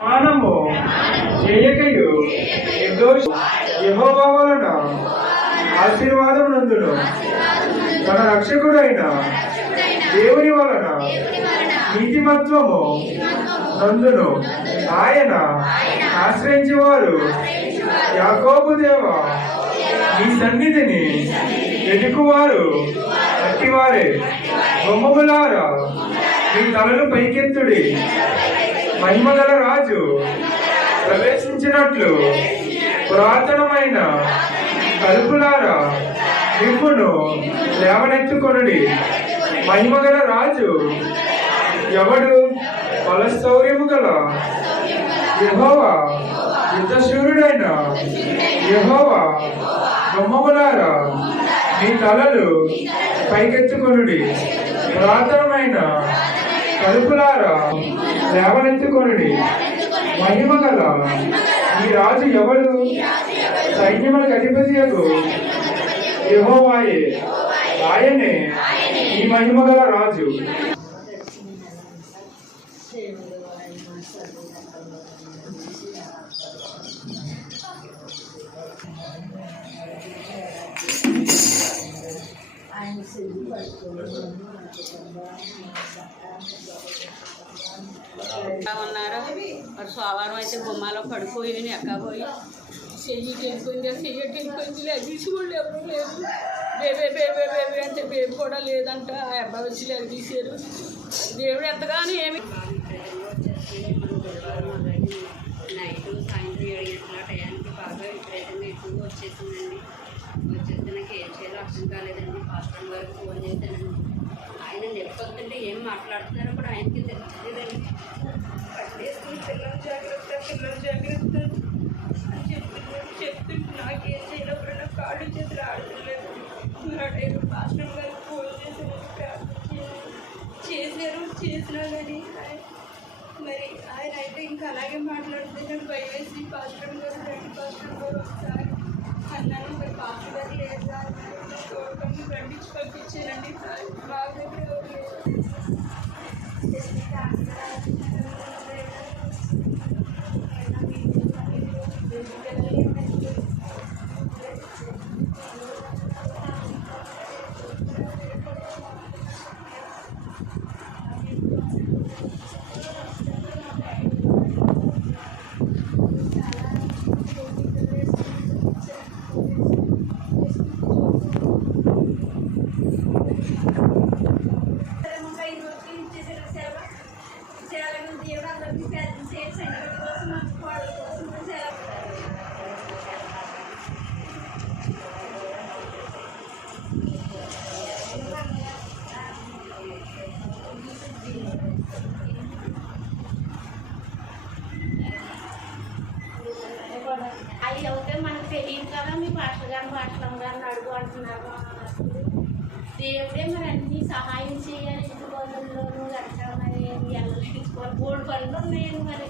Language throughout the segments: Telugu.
ప్రమాణము చేయకయు నిర్దోషి యెహోవా వలన ఆశీర్వాదం నందును తన రక్షకుడైన దేవుని వలన నీతిమత్వము నందును ఆయన ఆశ్రయించేవారు యాకోబు దేవా నీ సన్నిధిని వెతుకువారు అట్టివారే. బొమ్మములారా మీ తలలు పైకెత్తుడి, మహిమగల రాజు ప్రవేశించినట్లు పురాతనమైన తలుపులారా నిప్పును లేవనెత్తుకొనుడి. మహిమగల రాజు ఎవడు? బలశౌర్యము గల యెహోవా, యుద్ధశూరుడైన యెహోవా. బొమ్మములారా మీ తలలు పైకెత్తుకొనుడి, పురాతనమైన తలుపులారా లేవనెత్తుకొనుడి. మహిమగల ఈ రాజు ఎవడు? సైన్యములకు అధిపతియగు యెహోవాయే, ఆయనే ఈ మహిమగల రాజు. ఉన్నారు మరి సోమవారం అయితే గుమ్మాలో పడిపోయి ఎక్కబోయి చెయ్యికి వెళ్ళిపోయింది, చెయ్యకి వెళ్ళిపోయింది, లెగదీసి కూడా ఎవరు లేదు. బేబే బేబే బేబే అంటే బేబీ కూడా లేదంట. ఆ అబ్బాయి వచ్చి లెగదీశారు. దేవుడు ఎంతగానో ఏమి నైట్ సాయంత్రం 7 గంటల టయానికి బాగా విపరీతంగా ఎక్కువగా వచ్చేసిందండి. వచ్చేస్తే నాకు ఏం చేయాలో అర్థం కాలేదండి. పాస్టర్ గారికి ఫోన్ చేశానండి. ఆయన నొప్పొస్తుంటే ఏం మాట్లాడుతున్నారో కూడా ఆయనకి తెలియలేదండి. పట్టేసుకుని పిల్లలు జాగ్రత్త అని చెప్తుంటే నాకేం చేయాలో కూడా నాకు కాళ్ళు చేతులు ఆడలేదు. నాటైపు పాస్టర్ గారికి ఫోన్ చేసినా కానీ మరి ఆయన అయితే ఇంకా అలాగే మాట్లాడితే నాకు భయం వేసి పాస్టర్ గారు ఒకసారి అన్నాను. మరి పాస్టర్ గారు లేదా చూడటం రండించి పంపించానండి. మా దగ్గర అవి అవుతే మనకు తెలియదు కదా. మీ పాస్టర్ గారిని అడుగు అంటున్నారు. దేవుడే మరి అన్ని సహాయం చేయాలి. ఇంటి పనుల్లోనూ గట్రా మరి వెళ్ళలేసుకోవాలి. 3 పనులు ఉన్నాయండి. మరి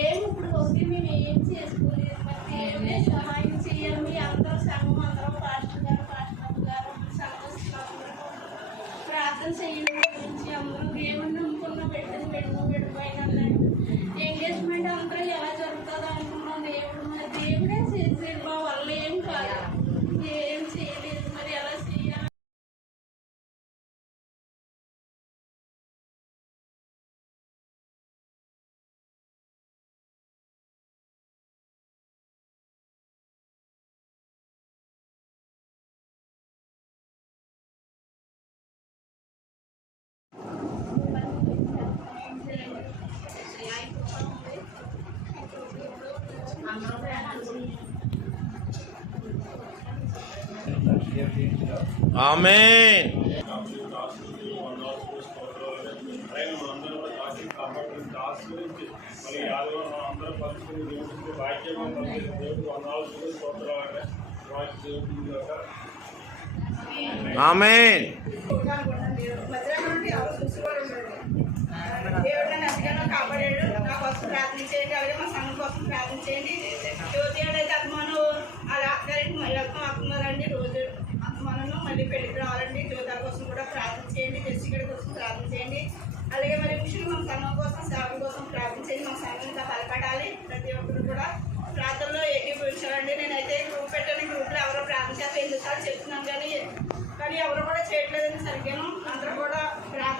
ఏమి ఇప్పుడు ఓకే మేము ఏం చేసుకోలేదు. మరి దేవుడే సహాయం చేయాలి. మీ అందరూ సంఘం అందరం పాస్టర్ గారు సంఘస్థులు ప్రార్థన చేయడం గురించి అందరూ దేవుడిని నమ్ముకున్న పెట్టిపోయిన ఎంగేజ్మెంట్ అందరూ ఎలా జరుగుతుందో అనుకున్నాం. దేవుడే చేసేది మా వల్ల ఏం కాదు, ఏం చేయలేదు. మరి ఎలా చేయాలి? ఆమేన్. ఆమేన్. దేవుడు నన్ను ఎంతగానో కాపాడాడు. నా కోసం ప్రార్థన చేయండి, అలాగే మా సంఘం కోసం ప్రార్థన చేయండి. జ్యోతి అయితే అత్తమాను అలా అక్కడికి వెళ్తాం. అత్తమారండి రోజు అత్తమాను మళ్ళీ పెళ్లికి రావాలండి. జ్యోతి కోసం కూడా ప్రార్థన చేయండి. దర్శకుడి కోసం ప్రార్థన చేయండి. అలాగే మరి ముఖ్యంగా మన సంఘం కోసం సేవల కోసం ప్రార్థించేది మన సంఘం ఇంకా బలపడాలి. ప్రతి ఒక్కరు కూడా ప్రార్థనలో ఏకీభవించాలండి. నేనైతే గ్రూప్ పెట్టాను, గ్రూప్లో ఎవరో ప్రార్థన చేస్తే ఎందుకు చెప్తున్నాను కానీ ఎవరు కూడా చేయట్లేదని సరిగ్గాను. అందరూ కూడా ప్రార్థన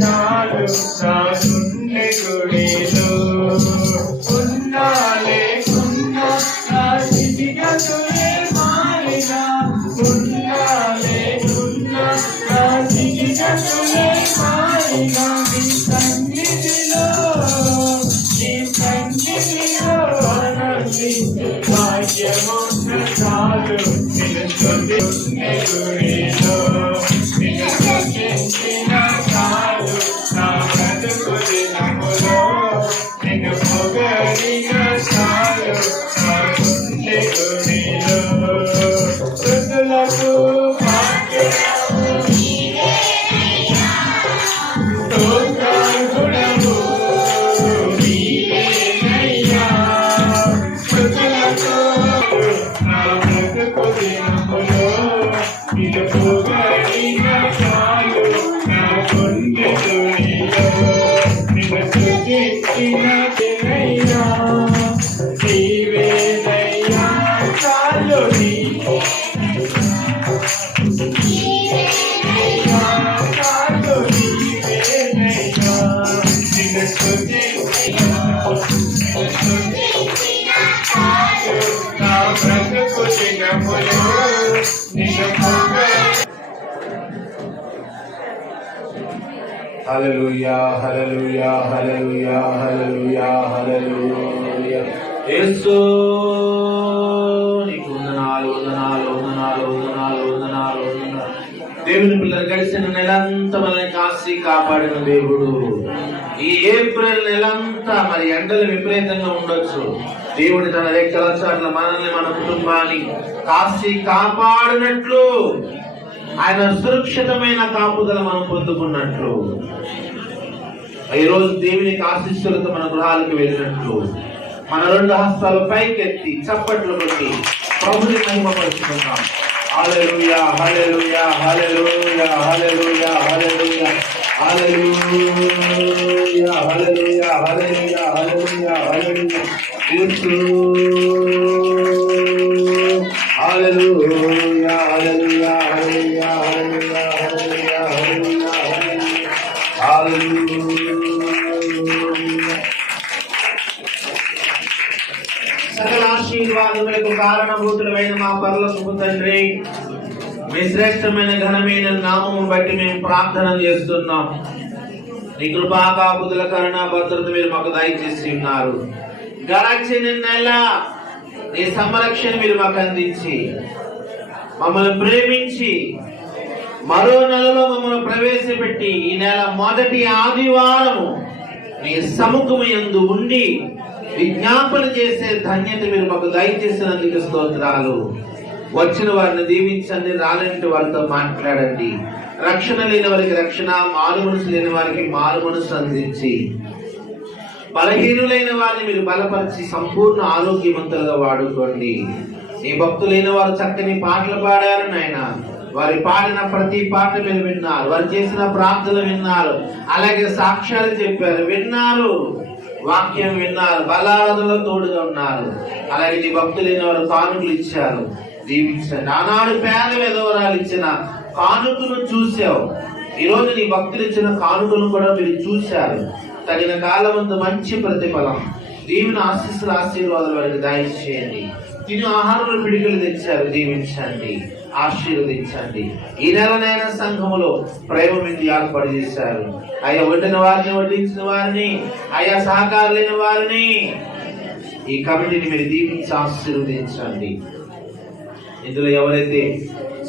చాలు నా గుండె గుడిలో ఉన్నా లేకున్నా నా స్థితిగతులే మారినా, ఉన్నా లేకున్నా నా స్థితిగతులే మారినా, నీ సన్నిధిలో ఆనందించే భాగ్యమున్న చాలు. నిన్ను స్తుతించే గుడిలో నిన్ను స్తుతించిన చాలు. నా బ్రతుకు దినములో నిన్ను పొగడిన చాలు. నా గుండె గుడిలో స్తుతులకు పాత్రుడవు నీవేనయ్యా, స్తోత్రార్హుడవు నీవేనయ్యా, స్తుతులకు నా బ్రతుకు దినములో నిన్ను పొగడిన చాలు. నా గుండె గుడిలో నిన్ను స్తుతించిన దినయ్యా, నీవేనయ్యా చాలు. నీవేనయ్యా చాలు, నీవేనయ్యా నిన్ను స్తుతించిన చాలు. నా బ్రతుకు దినములో నిన్ను పొగడిన హల్లెలూయా హల్లెలూయా హల్లెలూయా హల్లెలూయా హల్లెలూయా. యేసు నీకు వందనాలు వందనాలు వందనాలు వందనాలు వందనాలు వందనాలు. దేవుని పిల్లలు గడిచిన నెలంతా మనల్ని కాసి కాపాడిన దేవుడు. ఈ ఏప్రిల్ నెలంతా మరి ఎండలు విపరీతంగా ఉండొచ్చు. దేవుడి తన రెక్కల చాట్ల మనల్ని మన కుటుంబాన్ని కాసి కాపాడినట్లు, ఆయన సురక్షితమైన కాపుదల మనం పొందుకున్నట్లు, ఈ రోజు దేవునికి ఆశీస్సులతో మన గృహాలకు వెళ్ళినట్లు మన రెండు హస్తాలు పైకెత్తి చప్పట్లు కొట్టి ప్రభుని మహిమపరుచుకుందాం. హల్లెలూయా హల్లెలూయా హల్లెలూయా హల్లెలూయా హల్లెలూయా హల్లెలూయా హల్లెలూయా హల్లెలూయా హల్లెలూయా హల్లెలూయా. యేసు హల్లెలూయా హల్లెలూయా హల్లెలూయా హల్లెలూయా హల్లెలూయా హల్లెలూయా హల్లెలూయా. సకల ఆశీర్వాదములకు కారణభూతుడైన మా పరలోకపు తండ్రి, మీ శ్రేష్టమైన ఘనమైన నామము బట్టి మేము ప్రార్థన చేస్తున్నాం. నీ కృపా కాపుదల కరుణ భద్రత మీరు మాకు దయచేసి ఉన్నారు. గడచిన నెల నీ సంరక్షణ మీరు మాకు అందించి మమ్మల్ని ప్రేమించి మరో నెలలో మమ్మల్ని ప్రవేశపెట్టి ఈ నెల మొదటి ఆదివారము నీ సముఖము యందు ఉండి విజ్ఞాపన చేసే ధన్యత మీరు మాకు దయచేసినందుకు స్తోత్రాలు. వచ్చిన వారిని దీవించండి, రాలేని వారితో మాట్లాడండి. రక్షణ లేని వారికి రక్షణ, మారు మనసు లేని వారికి మారు మనసు అందించి బలహీనులైన వారిని మీరు బలపరిచి సంపూర్ణ ఆరోగ్యవంతులుగా వాడుకోండి. నీ భక్తులైన వారు చక్కని పాటలు పాడారు నాయన. వారి పాడిన ప్రతి పాట మీరు విన్నారు, వారు చేసిన ప్రార్థనలు విన్నారు, అలాగే సాక్ష్యాలు చెప్పారు, విన్నారు, వాక్యం విన్నారు, బలారాధనలో తోడుగా ఉన్నారు. అలాగే నీ భక్తులైన వారు కానుకలు ఇచ్చారు, దీవించండి. ఆనాడు పేద విధవరాలు ఇచ్చిన కానుకను చూసావు, ఈరోజు నీ భక్తులు ఇచ్చిన కానుకలను కూడా మీరు చూశారు. తగిన కాలమందు మంచి ప్రతిఫలం దీవిన ఆశీస్సులు ఆశీర్వాదాలు వారికి దయచేయండి. తిని ఆహారంలో పిడికలు తెచ్చారు, దీవించండి, ఆశీర్వదించండి. ఈ నెలనైనా సంఘములో ప్రేమ మీద ఏర్పాటు చేశారు. అయ్యా వండిన వారిని, వడ్డించిన వారిని, అయ్యా సహకారులైన వారిని, ఈ కమిటీని మీరు దీవించి ఆశీర్వదించండి. ఇందులో ఎవరైతే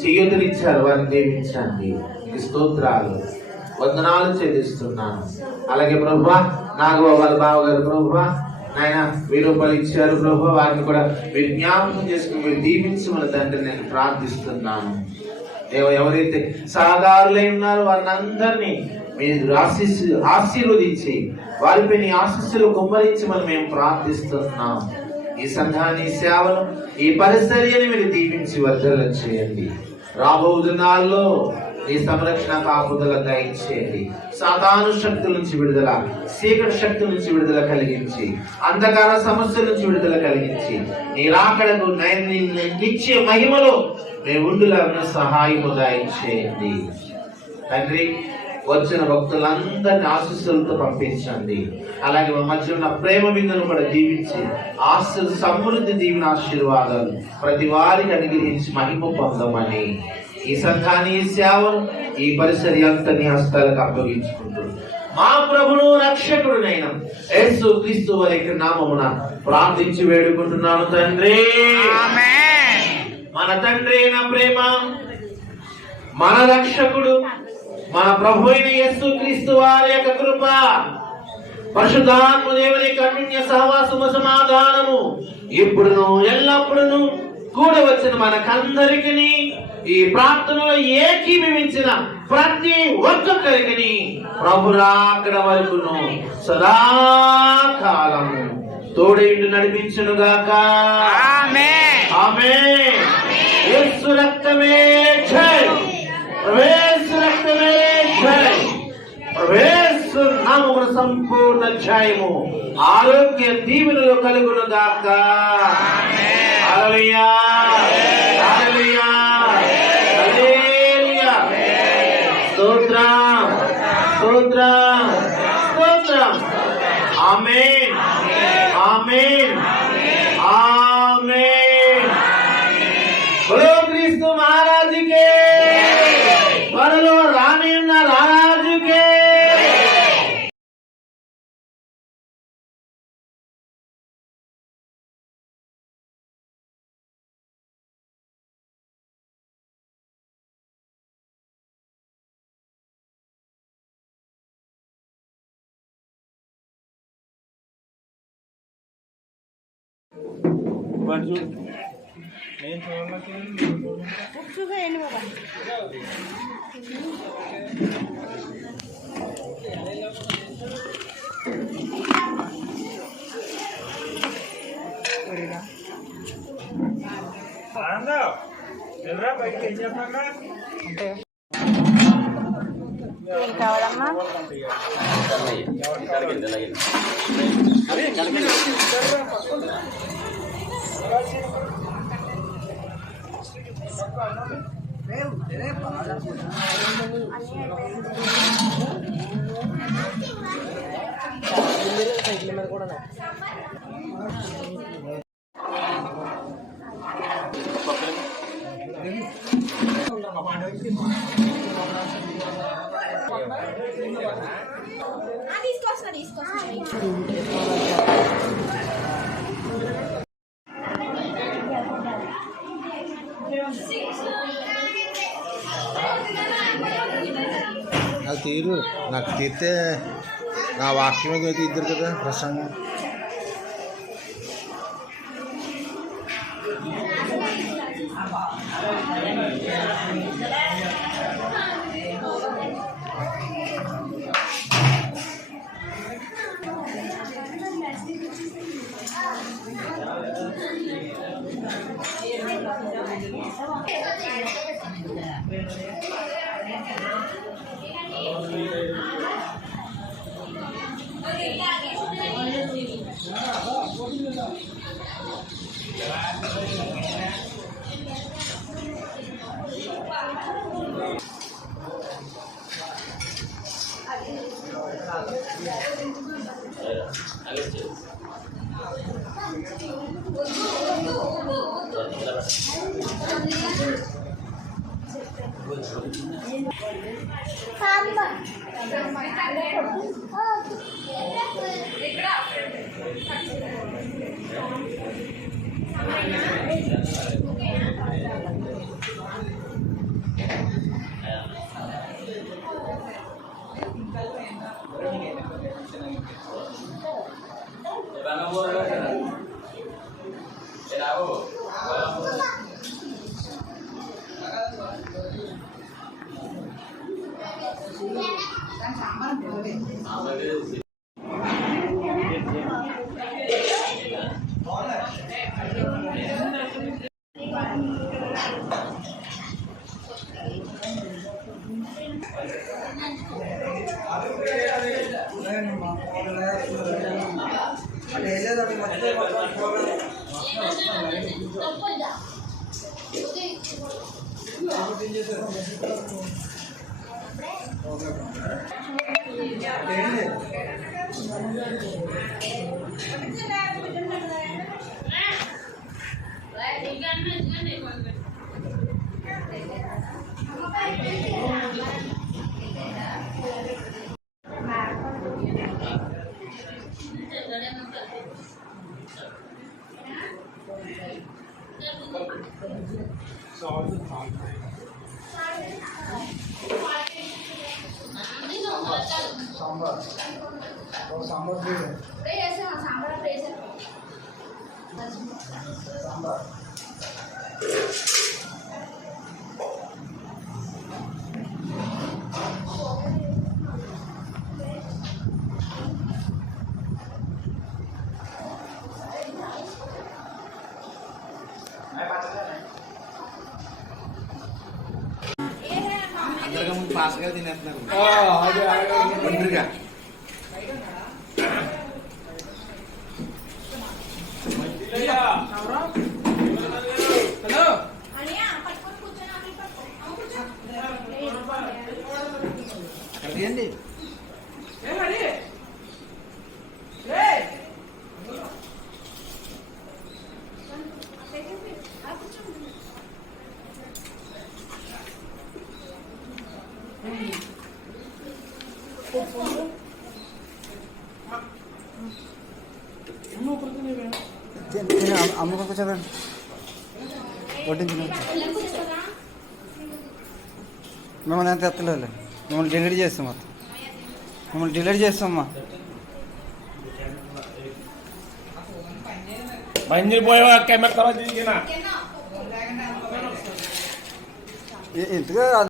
చేయూతనిచ్చారో వారిని దీవించండి. ఈ స్తోత్రాలు వందనాలు చెల్లిస్తున్నాను. అలాగే ప్రభువా, నాగబాబు వాళ్ళ బావగారు ప్రభువా నాయన 1000 రూపాయలు ఇచ్చారు ప్రభువా, వారిని కూడా మీరు జ్ఞాపకం చేసుకుని మీరు దీవించి మన తండ్రి నేను ప్రార్థిస్తున్నాను. ఎవరైతే సహకారులై ఉన్నారో వారిని అందరినీ మీరు ఆశీర్వదించి వారిపై నీ ఆశీస్సులు కుమ్మరించి మనం మేము ప్రార్థిస్తున్నాం. ఈ సంఘాన్ని సేవను ఈ పరిచర్యని మీరు దీవించి వర్ధలం చేయండి. రాబో దినాల్లో ఈ సంరక్షణ కాపుదల దయచేయండి. సాతాను శక్తుల నుంచి విడుదల, చీకటి శక్తుల నుంచి విడుదల కలిగించి, అంధకార సమస్యల నుంచి విడుదల కలిగించి, నీ రాకడకు నిత్య మహిమలో మేము ఉండులాగా సహాయము దయచేయండి. తండ్రి, వచ్చిన భక్తులందరినీ ఆశీస్సులతో పంపించండి. అలాగే మా మధ్య ఉన్న ప్రేమ విందును కూడా దీవించి సమృద్ధి దీవిన ఆశీర్వాదాలు ప్రతి వారికి అనుగ్రహించి మహిమ పొందమని ఈ సంఘాన్ని, ఈ సేవను, ఈ పరిసరి అంతని హస్తాలకు అప్పగించుకుంటూ మా ప్రభును రక్షకుడునైన యేసు క్రీస్తు వారి నామమున ప్రార్థించి వేడుకుంటున్నాను తండ్రి. మన తండ్రి అయిన ప్రేమ, మన రక్షకుడు, మన ప్రభు అయిన యేసు క్రీస్తు వారి యొక్క కృప, పరిశుద్ధాత్మ దేవుని అన్యోన్య సహవాసము సమాధానము ఇప్పుడును ఎల్లప్పుడును కూడి వచ్చిన మనకందరికీ ఈ ప్రార్థనలో ఏకీభవించిన ప్రతి ఒక్కొక్కరికి ప్రభు రాకడ వరకును సదాకాలము తోడేండు నడిపించును గాక. ఆమేన్. యేసు రక్తమే జై, యేసు రక్తమే జై, యేసు నామమున సంపూర్ణ జయము ఆరోగ్య దీవెనలు కలుగును గాక. హల్లెలూయా, హల్లెలూయా, హల్లెలూయా. స్తోత్రం, స్తోత్రం, స్తోత్రం. ఆమేన్, ఆమేన్, ఆమేన్. బోలో క్రీస్తు మహారాజుకే, త్వరలో రాని ఉన్న రాజుకే. నేను చూడగా బయటకి ఏం చెప్పాక ఏం కావాలమ్మా? నాకు తీరు, నాకు తీరితే నా వాక్యమే ఇద్దరు కదా ప్రసంగం. అందరికీ ముందు పాస్గా తినేస్తున్నారు ఒంటరిగా. అక్కడికి అమ్మ కూర్చోదండి వడ్డించిన మిమ్మల్ని ఎంత ఎత్తలేదు, మిమ్మల్ని డిలీట్ చేస్తాం మొత్తం, మిమ్మల్ని డిలీట్ చేస్తామ్మా. కెమెరా తర్వాత ఇంతగా